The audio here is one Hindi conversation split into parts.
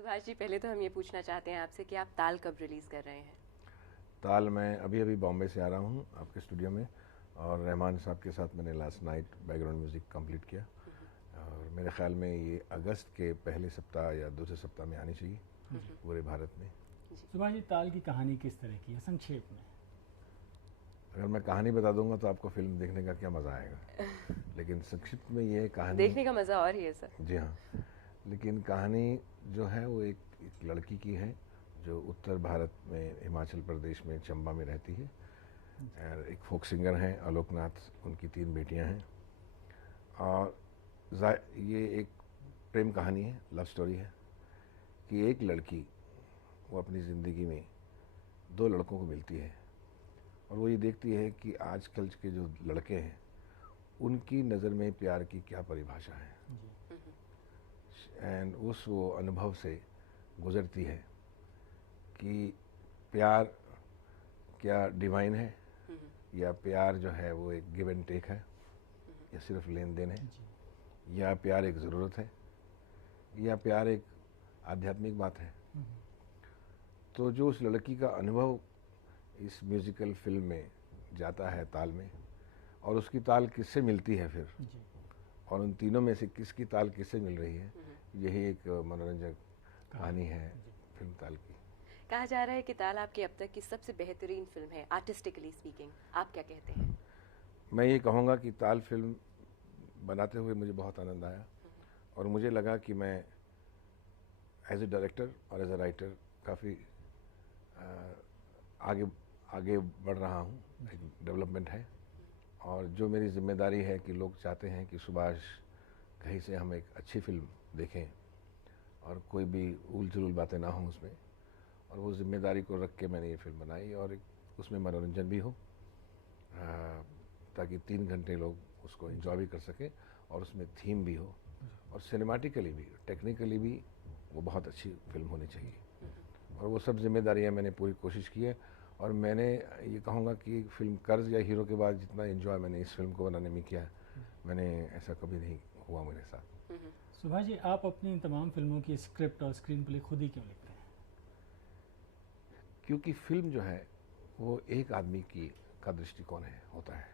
सुभाष जी, पहले तो हम ये पूछना चाहते हैं आपसे कि आप ताल कब रिलीज कर रहे हैं? ताल मैं अभी अभी बॉम्बे से आ रहा हूँ आपके स्टूडियो में, और रहमान साहब के साथ मैंने last night background music complete किया, और मेरे ख्याल में ये अगस्त के पहले सप्ताह या दूसरे सप्ताह में आनी चाहिए पूरे भारत में। सुभाष जी, ताल की कहानी किस तरह की है, संक्षेप में? अगर मैं कहानी बता दूंगा तो आपको फिल्म देखने का क्या मज़ा आएगा, लेकिन संक्षिप्त में ये कहानी देखने का मजा और ही है सर। जी हाँ, लेकिन कहानी जो है वो एक लड़की की है जो उत्तर भारत में हिमाचल प्रदेश में चंबा में रहती है, और एक फोक सिंगर हैं आलोकनाथ, उनकी 3 बेटियां हैं, और ये एक प्रेम कहानी है, लव स्टोरी है कि एक लड़की वो अपनी ज़िंदगी में 2 लड़कों को मिलती है, और वो ये देखती है कि आजकल के जो लड़के हैं उनकी नज़र में प्यार की क्या परिभाषा है, एंड उस वो अनुभव से गुज़रती है कि प्यार क्या डिवाइन है, या प्यार जो है वो एक गिव एंड टेक है, या सिर्फ लेन देन है, या प्यार एक ज़रूरत है, या प्यार एक आध्यात्मिक बात है। तो जो उस लड़की का अनुभव इस म्यूज़िकल फिल्म में जाता है ताल में, और उसकी ताल किससे मिलती है फिर, और उन तीनों में से किसकी ताल किससे मिल रही है, यही एक मनोरंजक कहानी है फिल्म ताल की। कहा जा रहा है कि ताल आपकी अब तक की सबसे बेहतरीन फिल्म है, आर्टिस्टिकली स्पीकिंग। आप क्या कहते हैं? मैं ये कहूँगा कि ताल फिल्म बनाते हुए मुझे बहुत आनंद आया, और मुझे लगा कि मैं एज ए डायरेक्टर और एज ए राइटर काफ़ी आगे बढ़ रहा हूँ, एक डेवलपमेंट है, और जो मेरी जिम्मेदारी है कि लोग चाहते हैं कि सुभाष कहीं से हम एक अच्छी फिल्म देखें और कोई भी उल जुलूल बातें ना हों उसमें, और वो जिम्मेदारी को रख के मैंने ये फिल्म बनाई, और उसमें मनोरंजन भी हो, ताकि 3 घंटे लोग उसको एंजॉय भी कर सकें, और उसमें थीम भी हो, और सिनेमाटिकली भी, टेक्निकली भी वो बहुत अच्छी फिल्म होनी चाहिए, और वो सब जिम्मेदारियां मैंने पूरी कोशिश की है। और मैंने ये कहूँगा कि फिल्म कर्ज या हीरो के बाद जितना एंजॉय मैंने इस फिल्म को बनाने में किया है, मैंने ऐसा कभी नहीं हुआ मेरे साथ। सुभाष जी, आप अपनी तमाम फिल्मों की स्क्रिप्ट और स्क्रीन प्ले खुद ही क्यों लिखते हैं? क्योंकि फिल्म जो है वो एक आदमी का दृष्टिकोण होता है।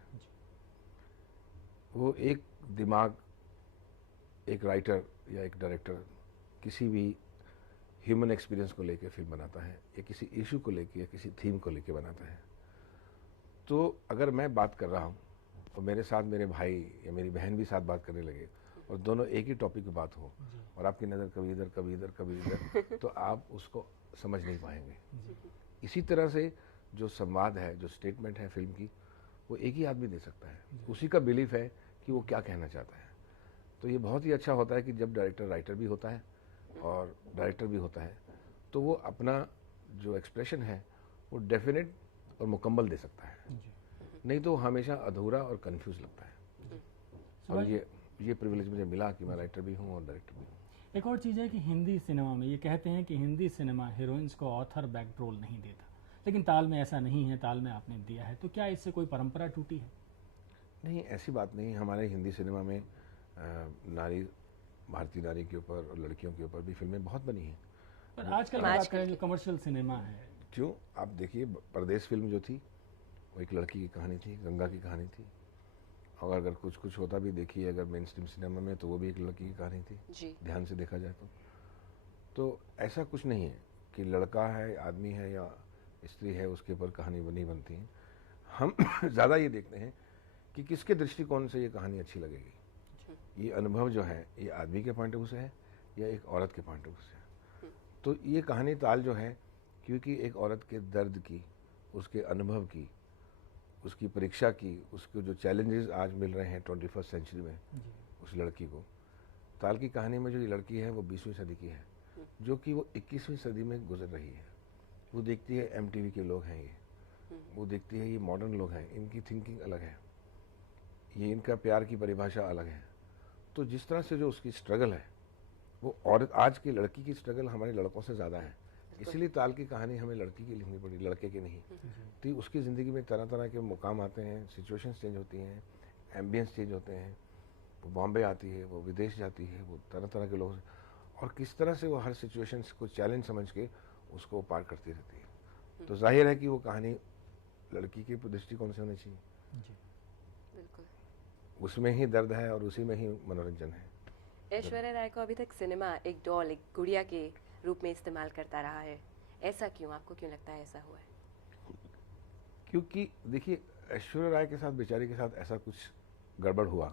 वो एक दिमाग, एक राइटर या एक डायरेक्टर किसी भी ह्यूमन एक्सपीरियंस को लेकर फिल्म बनाता है, या किसी इशू को लेकर या किसी थीम को लेकर बनाता है। तो अगर मैं बात कर रहा हूँ और मेरे साथ मेरे भाई या मेरी बहन भी साथ बात करने लगे, और दोनों एक ही टॉपिक पे बात हो, और आपकी नज़र कभी इधर कभी इधर कभी इधर, तो आप उसको समझ नहीं पाएंगे। इसी तरह से जो संवाद है, जो स्टेटमेंट है फिल्म की, वो एक ही आदमी दे सकता है, उसी का बिलीफ है कि वो क्या कहना चाहता है। तो ये बहुत ही अच्छा होता है कि जब डायरेक्टर राइटर भी होता है और डायरेक्टर भी होता है, तो वो अपना जो एक्सप्रेशन है वो डेफिनेट और मुकम्मल दे सकता है, नहीं तो हमेशा अधूरा और कंफ्यूज लगता है। और ये प्रिविलेज मुझे मिला कि मैं राइटर भी हूँ और डायरेक्टर भी हूँ। एक और चीज़ है कि हिंदी सिनेमा में ये कहते हैं कि हिंदी सिनेमा हीरोइंस को ऑथर बैक रोल नहीं देता, लेकिन ताल में ऐसा नहीं है, ताल में आपने दिया है, तो क्या इससे कोई परंपरा टूटी है? नहीं, ऐसी बात नहीं। हमारे हिंदी सिनेमा में भारतीय नारी के ऊपर और लड़कियों के ऊपर भी फिल्में बहुत बनी हैं। पर आजकल की बात करें जो कमर्शियल सिनेमा है, क्यों, आप देखिए परदेश फिल्म जो थी वो एक लड़की की कहानी थी, गंगा की कहानी थी, और अगर कुछ कुछ होता भी देखिए अगर मेन स्ट्रीम सिनेमा में, तो वो भी एक लड़की की कहानी थी जी। ध्यान से देखा जाए तो ऐसा कुछ नहीं है कि लड़का है, आदमी है या स्त्री है, उसके ऊपर कहानी नहीं बनती है। हम ज़्यादा ये देखते हैं कि किसके दृष्टिकोण से ये कहानी अच्छी लगेगी, ये अनुभव जो है ये आदमी के पॉइंट ऑफ व्यू से है या एक औरत के पॉइंट ऑफ व्यू से है। तो ये कहानी ताल जो है, क्योंकि एक औरत के दर्द की, उसके अनुभव की, उसकी परीक्षा की, उसके जो चैलेंजेस आज मिल रहे हैं 21st सेंचुरी में उस लड़की को, ताल की कहानी में जो ये लड़की है वो 20वीं सदी की है, जो कि वो 21वीं सदी में गुजर रही है। वो देखती है MTV के लोग हैं, वो देखती है ये मॉडर्न लोग हैं, इनकी थिंकिंग अलग है, ये इनका प्यार की परिभाषा अलग है। तो जिस तरह से जो उसकी स्ट्रगल है वो, और आज की लड़की की स्ट्रगल हमारे लड़कों से ज़्यादा है, इसलिए ताल की कहानी हमें लड़की की लिखनी पड़ी, लड़के की नहीं। तो उसकी ज़िंदगी में तरह तरह के मुकाम आते हैं, सिचुएशंस चेंज होती हैं, एम्बियंस चेंज होते हैं, वो बॉम्बे आती है, वो विदेश जाती है, वो तरह तरह के लोग, और किस तरह से वो हर सिचुएशन को चैलेंज समझ के उसको पार करती रहती है। तो जाहिर है कि वो कहानी लड़की के दृष्टिकोण से होनी चाहिए। बिल्कुल, उसमें ही दर्द है और उसी में ही मनोरंजन है। ऐश्वर्या राय को अभी तक सिनेमा एक डॉल, एक गुड़िया के रूप में इस्तेमाल करता रहा है, ऐसा क्यों? आपको क्यों लगता है ऐसा हुआ है? क्योंकि देखिए, ऐश्वर्या राय के साथ, बेचारी के साथ ऐसा कुछ गड़बड़ हुआ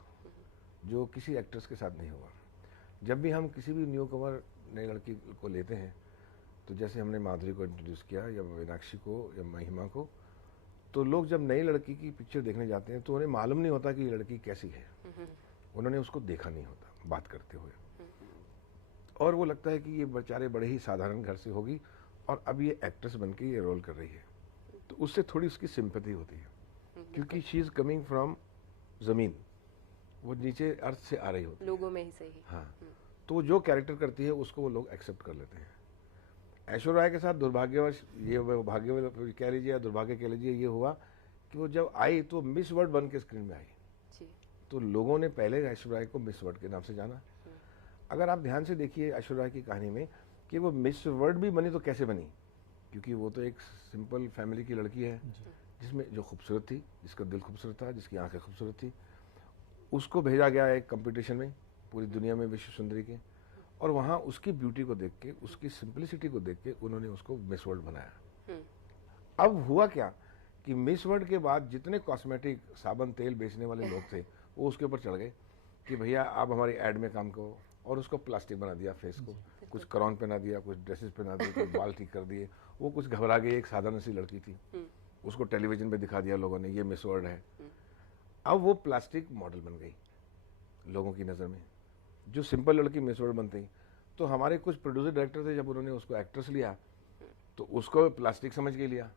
जो किसी एक्ट्रेस के साथ नहीं हुआ। जब भी हम किसी भी न्यू कमर नई लड़की को लेते हैं, तो जैसे हमने माधुरी को इंट्रोड्यूस किया या मीनाक्षी को या महिमा को, तो लोग जब नई लड़की की पिक्चर देखने जाते हैं तो उन्हें मालूम नहीं होता कि ये लड़की कैसी है, उन्होंने उसको देखा नहीं होता बात करते हुए, और वो लगता है कि ये बेचारे बड़े ही साधारण घर से होगी और अब ये एक्ट्रेस बन के ये रोल कर रही है, तो उससे थोड़ी उसकी सिंपैथी होती है, क्योंकि शी इज कमिंग फ्रॉम जमीन, वो नीचे अर्थ से आ रही होती है, लोगों में ही सही। हाँ, तो जो कैरेक्टर करती है उसको वो लोग एक्सेप्ट कर लेते हैं। ऐश्वर्या राय के साथ दुर्भाग्यवश, ये भाग्य कह लीजिए या दुर्भाग्य कह लीजिए, ये हुआ कि वो जब आई तो मिस वर्ल्ड बन के स्क्रीन में आई जी। तो लोगों ने पहले ऐश्वर्या राय को मिस वर्ल्ड के नाम से जाना। अगर आप ध्यान से देखिए ऐश्वर्या राय की कहानी में कि वो मिस वर्ल्ड भी बनी तो कैसे बनी, क्योंकि वो तो एक सिंपल फैमिली की लड़की है जिसमें जो खूबसूरत थी, जिसका दिल खूबसूरत था, जिसकी आंखें खूबसूरत थी, उसको भेजा गया एक कंपटीशन में पूरी दुनिया में विश्व सुंदरी के, और वहाँ उसकी ब्यूटी को देख के, उसकी सिंपलिसिटी को देख के उन्होंने उसको मिस वर्ल्ड बनाया। अब हुआ क्या कि मिस वर्ल्ड के बाद जितने कॉस्मेटिक, साबुन, तेल बेचने वाले लोग थे वो उसके ऊपर चढ़ गए कि भैया आप हमारी एड में काम करो, और उसको प्लास्टिक बना दिया फेस को, कुछ करौन पहना दिया, कुछ ड्रेसेस पहना दिए, कुछ बाल ठीक कर दिए। वो कुछ घबरा गई, एक साधारण सी लड़की थी, उसको टेलीविजन पे दिखा दिया लोगों ने, ये मिस वर्ल्ड है। अब वो प्लास्टिक मॉडल बन गई लोगों की नज़र में, जो सिंपल लड़की मिस वर्ल्ड बनती। तो हमारे कुछ प्रोड्यूसर डायरेक्टर थे, जब उन्होंने उसको एक्ट्रेस लिया तो उसको प्लास्टिक समझ के लिया,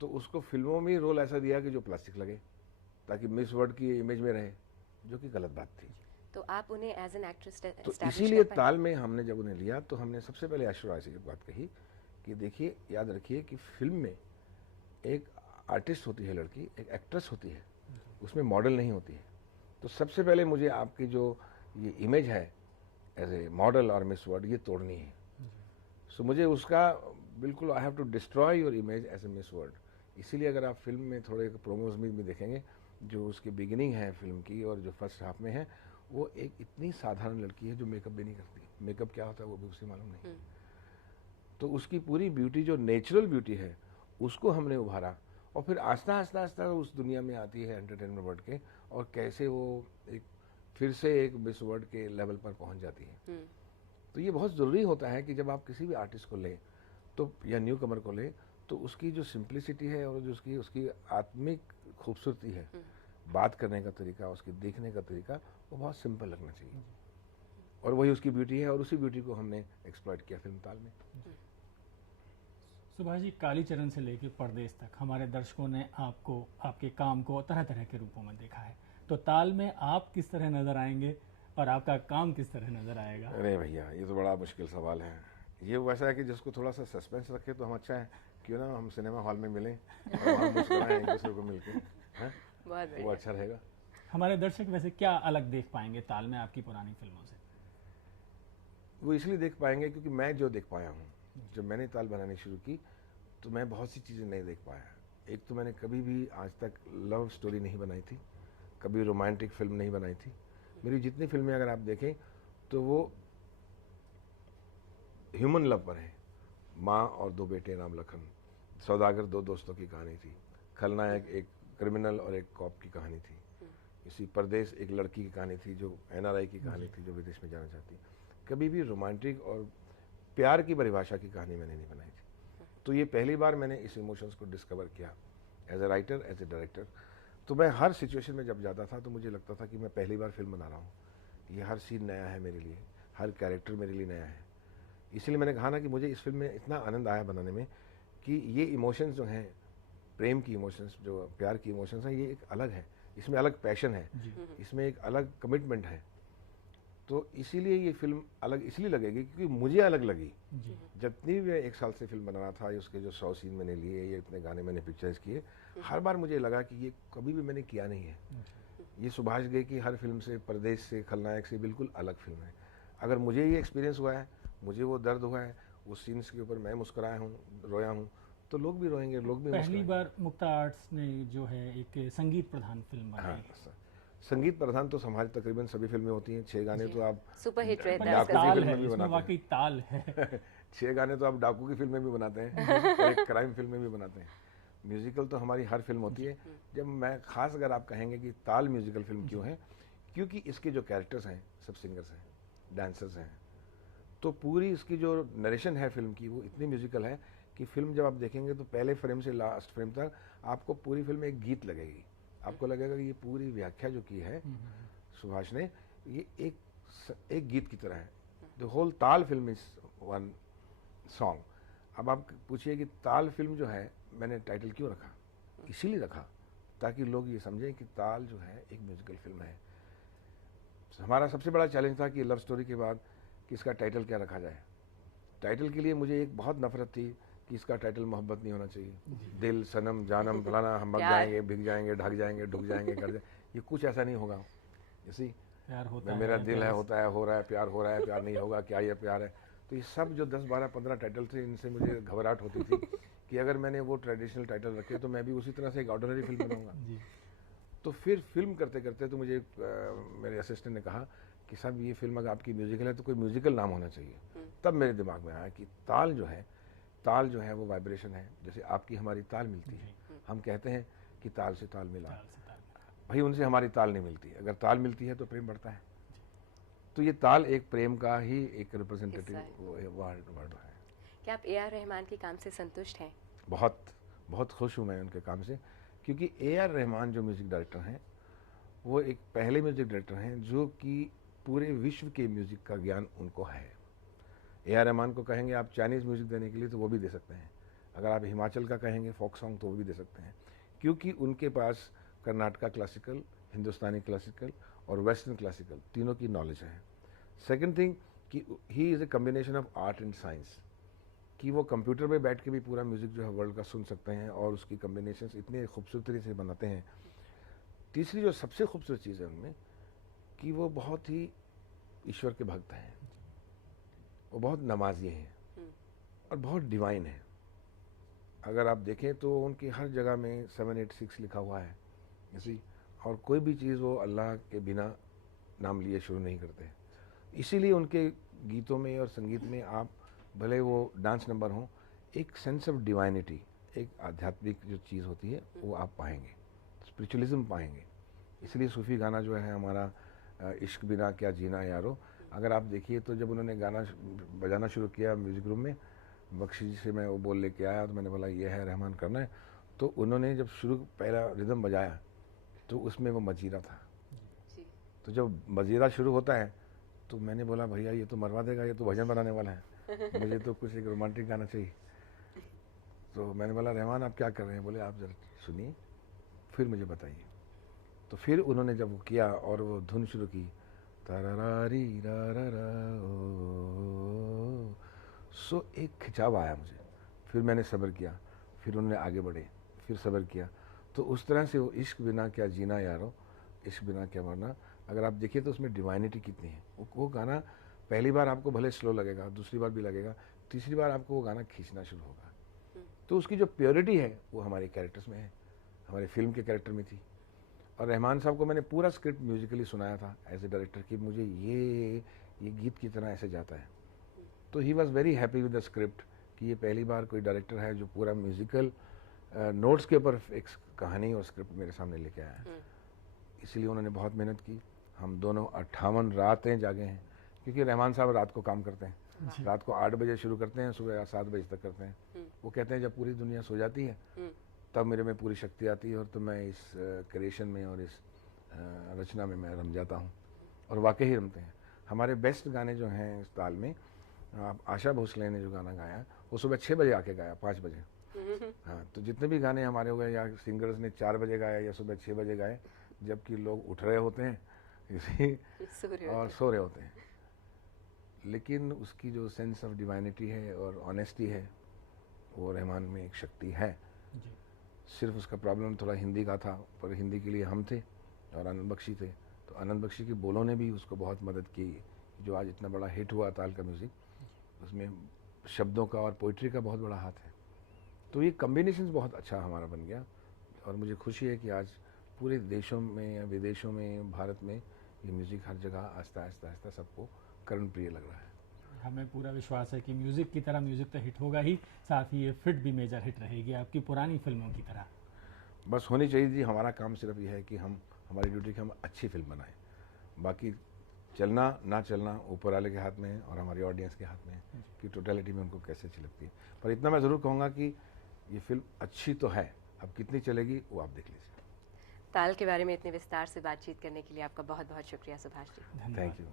तो उसको फिल्मों में रोल ऐसा दिया कि जो प्लास्टिक लगे, ताकि मिस वर्ल्ड की इमेज में रहे, जो कि गलत बात थी। तो आप उन्हें एज एन एक्ट्रेस तो इसीलिए ताल में हमने जब उन्हें लिया तो हमने सबसे पहले ऐश्वर्या राय से एक बात कही कि देखिए, याद रखिए कि फिल्म में एक आर्टिस्ट होती है लड़की, एक एक्ट्रेस होती है, उसमें मॉडल नहीं होती है। तो सबसे पहले मुझे आपकी जो ये इमेज है एज ए मॉडल और मिस वर्ल्ड, ये तोड़नी है। सो मुझे उसका बिल्कुल, I have to destroy your image as a Miss World. इसीलिए अगर आप फिल्म में थोड़े प्रोमोज में भी देखेंगे, जो उसकी बिगिनिंग है फिल्म की और जो फर्स्ट हाफ में है, वो एक इतनी साधारण लड़की है जो मेकअप भी नहीं करती। मेकअप क्या होता है वो भी उसे मालूम नहीं। तो उसकी पूरी ब्यूटी, जो नेचुरल ब्यूटी है, उसको हमने उभारा, और फिर आस्ता आस्ता आस्ता उस दुनिया में आती है एंटरटेनमेंट वर्ल्ड के, और कैसे वो एक फिर से एक मिस वर्ल्ड के लेवल पर पहुंच जाती है। तो ये बहुत ज़रूरी होता है कि जब आप किसी भी आर्टिस्ट को लें तो, या न्यू कमर को लें, तो उसकी जो सिंप्लिसिटी है और जो उसकी आत्मिक खूबसूरती है, बात करने का तरीका, उसकी देखने का तरीका, वो बहुत सिंपल लगना चाहिए, और वही उसकी ब्यूटी है, और उसी ब्यूटी को हमने एक्सप्लॉइट किया फिल्म ताल में। सुभाष जी, कालीचरण से लेकर परदेश तक हमारे दर्शकों ने आपको, आपके काम को तरह तरह के रूपों में देखा है, तो ताल में आप किस तरह नजर आएंगे और आपका काम किस तरह नजर आएगा? अरे भैया, ये तो बड़ा मुश्किल सवाल है। ये वैसा है कि जिसको थोड़ा सा सस्पेंस रखे तो हम अच्छा है, क्यों ना हम सिनेमा हॉल में मिलें और वहाँ मुस्कुराएं एक दूसरे को मिलकर, वो अच्छा रहेगा। हमारे दर्शक वैसे क्या अलग देख पाएंगे ताल में आपकी पुरानी फिल्मों से? वो इसलिए देख पाएंगे क्योंकि मैं जो देख पाया हूँ, जब मैंने ताल बनानी शुरू की तो मैं बहुत सी चीज़ें नहीं देख पाया। एक तो मैंने कभी भी आज तक लव स्टोरी नहीं बनाई थी, कभी रोमांटिक फिल्म नहीं बनाई थी। मेरी जितनी फिल्में अगर आप देखें तो वो ह्यूमन लव पर है। माँ और दो बेटे राम लखन, सौदागर दो दोस्तों की कहानी थी, खलनायक एक क्रिमिनल और एक कॉप की कहानी थी, इसी परदेश एक लड़की की कहानी थी जो NRI की कहानी थी जो विदेश में जाना चाहती। कभी भी रोमांटिक और प्यार की परिभाषा की कहानी मैंने नहीं बनाई थी। तो ये पहली बार मैंने इस इमोशंस को डिस्कवर किया as a writer, as a director. तो मैं हर सिचुएशन में जब जाता था तो मुझे लगता था कि मैं पहली बार फिल्म बना रहा हूँ, ये हर सीन नया है मेरे लिए, हर कैरेक्टर मेरे लिए नया है। इसलिए मैंने कहा ना कि मुझे इस फिल्म में इतना आनंद आया बनाने में कि ये इमोशंस जो हैं, प्रेम की इमोशंस, जो प्यार की इमोशंस हैं, ये एक अलग है, इसमें अलग पैशन है, इसमें एक अलग कमिटमेंट है। तो इसीलिए ये फिल्म अलग इसलिए लगेगी क्योंकि मुझे अलग लगी। जितनी भी 1 साल से फिल्म बना रहा था, उसके जो 100 सीन मैंने लिए, ये इतने गाने मैंने पिक्चर्स किए, हर बार मुझे लगा कि ये कभी भी मैंने किया नहीं है। ये सुभाष घई की हर फिल्म से, परदेश से, खलनायक से बिल्कुल अलग फिल्म है। अगर मुझे ये एक्सपीरियंस हुआ है, मुझे वो दर्द हुआ है, उस सीन्स के ऊपर मैं मुस्कुराया हूँ, रोया हूँ, तो लोग भी रोएंगे, लोग भी पहली बार मुक्ता आर्ट्स ने जो है एक संगीत प्रधान फिल्म बनाई। हाँ, संगीत प्रधान तो हमारी तकरीबन सभी फिल्में होती हैं। 6 गाने तो आप सुपर हिट रहता है, डाकू की फिल्म में भी इसमें वाकई ताल है। 6 गाने तो आप डाकू की फिल्म में भी बनाते हैं और एक क्राइम फिल्म में भी बनाते हैं। म्यूजिकल तो हमारी हर फिल्म होती है। जब मैं खास अगर आप कहेंगे कि ताल म्यूजिकल फिल्म क्यों है, क्योंकि इसके जो कैरेक्टर्स हैं सब सिंगर्स हैं, डांसर्स हैं, तो पूरी इसकी जो नरेशन है फिल्म की वो इतनी म्यूजिकल है कि फिल्म जब आप देखेंगे तो पहले फ्रेम से लास्ट फ्रेम तक आपको पूरी फिल्म एक गीत लगेगी। आपको लगेगा कि ये पूरी व्याख्या जो की है सुभाष ने, ये एक गीत की तरह है। द होल ताल फिल्म इज वन सॉन्ग। अब आप पूछिए कि ताल फिल्म जो है मैंने टाइटल क्यों रखा, इसीलिए रखा ताकि लोग ये समझें कि ताल जो है एक म्यूजिकल फिल्म है। हमारा सबसे बड़ा चैलेंज था कि लव स्टोरी के बाद कि इसका टाइटल क्या रखा जाए। टाइटल के लिए मुझे एक बहुत नफरत थी कि इसका टाइटल मोहब्बत नहीं होना चाहिए, दिल सनम जानम फलाना, हम मर जाएंगे, भिग जाएंगे, ढक जाएंगे, ढुक जाएंगे, कर जाएंगे, ये कुछ ऐसा नहीं होगा। इसी प्यार होता है, मेरा दिल है, होता है, हो रहा है, प्यार हो रहा है, प्यार नहीं होगा, क्या ये प्यार है। तो ये सब जो 10, 12, 15 टाइटल थे, इनसे मुझे घबराहट होती थी कि अगर मैंने वो ट्रेडिशनल टाइटल रखे तो मैं भी उसी तरह से एक ऑर्डिनरी फिल्म बनाऊंगा। तो फिर फिल्म करते करते तो मुझे मेरे असिस्टेंट ने कहा कि साहब ये फिल्म अगर आपकी म्यूजिकल है तो कोई म्यूजिकल नाम होना चाहिए। तब मेरे दिमाग में आया कि ताल जो है वो वाइब्रेशन है, जैसे आपकी हमारी ताल मिलती है। हम कहते हैं कि ताल से ताल मिला, भाई उनसे हमारी ताल नहीं मिलती। अगर ताल मिलती है तो प्रेम बढ़ता है। तो ये ताल एक प्रेम का ही एक रिप्रेजेंटेटिव वर्ड है। क्या आप ए आर रहमान के काम से संतुष्ट हैं? बहुत बहुत खुश हूँ मैं उनके काम से, क्योंकि ए आर रहमान जो म्यूजिक डायरेक्टर हैं वो एक पहले म्यूजिक डायरेक्टर हैं जो कि पूरे विश्व के म्यूजिक का ज्ञान उनको है। ए आर रहमान को कहेंगे आप चाइनीज़ म्यूजिक देने के लिए तो वो भी दे सकते हैं, अगर आप हिमाचल का कहेंगे फोक सॉन्ग तो वो भी दे सकते हैं, क्योंकि उनके पास कर्नाटका क्लासिकल, हिंदुस्तानी क्लासिकल और वेस्टर्न क्लासिकल तीनों की नॉलेज है। सेकंड थिंग कि he is a combination of art and science, कि वो कंप्यूटर में बैठ के भी पूरा म्यूज़िक जो है वर्ल्ड का सुन सकते हैं और उसकी कम्बिनेशंस इतने खूबसूरती से बनाते हैं। तीसरी जो सबसे खूबसूरत चीज़ है उनमें कि वो बहुत ही ईश्वर के भक्त हैं, वो बहुत नमाजी हैं और बहुत डिवाइन है। अगर आप देखें तो उनकी हर जगह में 786 लिखा हुआ है ऐसी, और कोई भी चीज़ वो अल्लाह के बिना नाम लिए शुरू नहीं करते। इसीलिए उनके गीतों में और संगीत में आप भले वो डांस नंबर हो, एक सेंस ऑफ डिवाइनिटी, एक आध्यात्मिक जो चीज़ होती है वो आप पाएंगे, स्पिरिचुअलिज्म पाएंगे। इसलिए सूफी गाना जो है हमारा इश्क बिना क्या जीना यारो, अगर आप देखिए तो जब उन्होंने गाना बजाना शुरू किया म्यूज़िक रूम में, बख्शी जी से मैं वो बोल लेके आया तो मैंने बोला ये है रहमान करना है, तो उन्होंने जब शुरू पहला रिदम बजाया तो उसमें वो मजीरा था। तो जब मजीरा शुरू होता है तो मैंने बोला भैया ये तो मरवा देगा, ये तो भजन बनाने वाला है, मुझे तो कुछ एक रोमांटिक गाना चाहिए। तो मैंने बोला रहमान आप क्या कर रहे हैं? बोले आप जरा सुनिए फिर मुझे बताइए। तो फिर उन्होंने जब वो किया और वो धुन शुरू की, तारारी रा ओ, सो एक खिंचाव आया मुझे। फिर मैंने सब्र किया, फिर उन्होंने आगे बढ़े, फिर सब्र किया। तो उस तरह से वो इश्क बिना क्या जीना यारो, इश्क बिना क्या मरना, अगर आप देखिए तो उसमें डिवाइनिटी कितनी है। वो गाना पहली बार आपको भले स्लो लगेगा, दूसरी बार भी लगेगा, तीसरी बार आपको वो गाना खींचना शुरू होगा। तो उसकी जो प्योरिटी है वो हमारे कैरेक्टर्स में है, हमारे फिल्म के कैरेक्टर में थी। और रहमान साहब को मैंने पूरा स्क्रिप्ट म्यूजिकली सुनाया था एज ए डायरेक्टर कि मुझे ये गीत की तरह ऐसे जाता है। तो he was very happy with the script कि ये पहली बार कोई डायरेक्टर है जो पूरा म्यूजिकल नोट्स के ऊपर एक कहानी और स्क्रिप्ट मेरे सामने लेके आया है। इसलिए उन्होंने बहुत मेहनत की। हम दोनों 58 रातें जागे हैं, क्योंकि रहमान साहब रात को काम करते हैं। रात को 8 बजे शुरू करते हैं, सुबह 7 बजे तक करते हैं। वो कहते हैं जब पूरी दुनिया सो जाती है तब मेरे में पूरी शक्ति आती है और तो मैं इस क्रिएशन में और इस रचना में मैं रम जाता हूँ। और वाकई ही रमते हैं। हमारे बेस्ट गाने जो हैं इस ताल में, आप आशा भोसले ने जो गाना गाया वो सुबह 6 बजे आके गाया, 5 बजे। हाँ, तो जितने भी गाने हमारे हो गए, या सिंगर्स ने 4 बजे गाया या सुबह 6 बजे गाए, जबकि लोग उठ रहे होते हैं इसी और सो रहे होते हैं। लेकिन उसकी जो सेंस ऑफ डिवाइनिटी है और ऑनेस्टी है वो रहमान में एक शक्ति है। सिर्फ उसका प्रॉब्लम थोड़ा हिंदी का था, पर हिंदी के लिए हम थे और आनंद बख्शी थे। तो आनंद बख्शी के बोलों ने भी उसको बहुत मदद की जो आज इतना बड़ा हिट हुआ ताल का म्यूज़िक, उसमें शब्दों का और पोइट्री का बहुत बड़ा हाथ है। तो ये कॉम्बिनेशन बहुत अच्छा हमारा बन गया और मुझे खुशी है कि आज पूरे देशों में या विदेशों में, भारत में ये म्यूज़िक हर जगह आस्ता आस्ता आस्ता सबको कर्णप्रिय लग रहा है। हमें पूरा विश्वास है कि म्यूज़िक की तरह म्यूज़िक तो हिट होगा ही, साथ ही ये फिट भी मेजर हिट रहेगी आपकी पुरानी फिल्मों की तरह। बस होनी चाहिए जी। हमारा काम सिर्फ यह है कि हम, हमारी ड्यूटी कि हम अच्छी फिल्म बनाएं। बाकी चलना ना चलना ऊपर वाले के हाथ में है और हमारी ऑडियंस के हाथ में है कि टोटलिटी में उनको कैसे अच्छी लगती है। पर इतना मैं ज़रूर कहूँगा कि ये फिल्म अच्छी तो है, अब कितनी चलेगी वो आप देख लीजिए। ताल के बारे में इतने विस्तार से बातचीत करने के लिए आपका बहुत बहुत शुक्रिया सुभाष जी। Thank you.